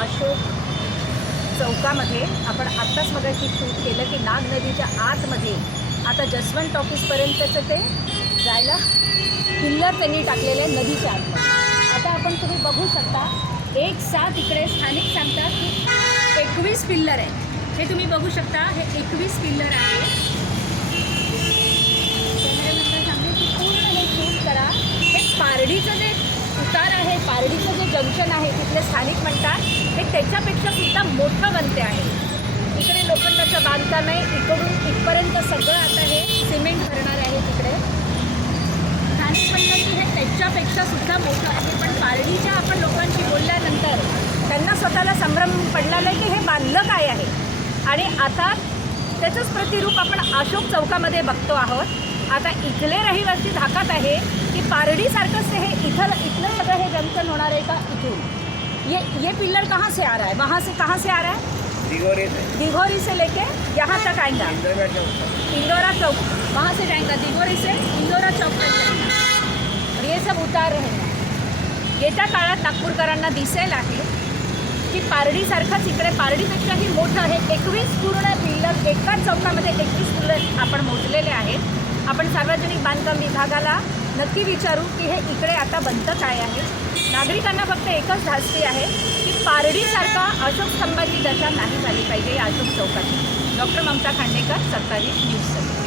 अशोक चौकामध्ये आपण आत्ताच मगाशी शूट केलं की नाग नदीच्या आतमध्ये. आता जसवंत ऑफिसपर्यंतचं ते जायला पिल्लर त्यांनी टाकलेले आहे नदीच्या आतमध्ये. आता आपण तुम्ही बघू शकता एक साथ इकडे स्थानिक सांगतात की एकवीस पिल्लर आहे हे तुम्ही बघू शकता हे एकवीस पिल्लर आहे पारडीचं आहे तिथले स्थानिक म्हणतात. हे त्याच्यापेक्षा सुद्धा मोठं बनते आहे. इकडे लोखंडाचं बांधकाम आहे इकडून इथपर्यंत सगळं आता हे सिमेंट भरणार आहे तिकडे. स्थानिक म्हणतात की हे त्याच्यापेक्षा सुद्धा मोठं आहे पण पारडीच्या आपण लोकांशी बोलल्यानंतर त्यांना स्वतःला संभ्रम पडलेला आहे की हे बांधलं काय आहे. आणि आता त्याचंच प्रतिरूप आपण अशोक चौकामध्ये बघतो आहोत. आता इथले रहिवासी धाकात आहे की पारडीसारखंच हे इथं इथलं हे जंक्शन होणार आहे का इथून? ये ये पिल्लर कहाँ से आ रहा है? वहाँ से कहाँ से आ रहा है? दिगोरे से. दिघोरी से लेके यहाँ तक आएगा। इंदिरा चौक वहाँ से जाएगा दिगोरी से इंदौरा चौक तक जाएगा। और ये सब उतार रहेगा येत्या काळात नागपूरकरांना दिसेल आहे की पारडीसारखंच इकडे पारडीपेक्षाही मोठं हे एकवीस पूर्ण पिल्लर एकाच चौकामध्ये एकवीस पिल्लर आपण मोजलेले आहेत. आपण सार्वजनिक बांधकाम विभागाला नक्की विचारू की हे इकडे आता बंद काय आहे. नागरिकांना फक्त एकच धास्ती आहे की पारडीसारखा अशोक स्तंभाची दशा नाही झाली पाहिजे या अशोक चौकाची डॉक्टर ममता खांडेकर सत्तावीस न्यूज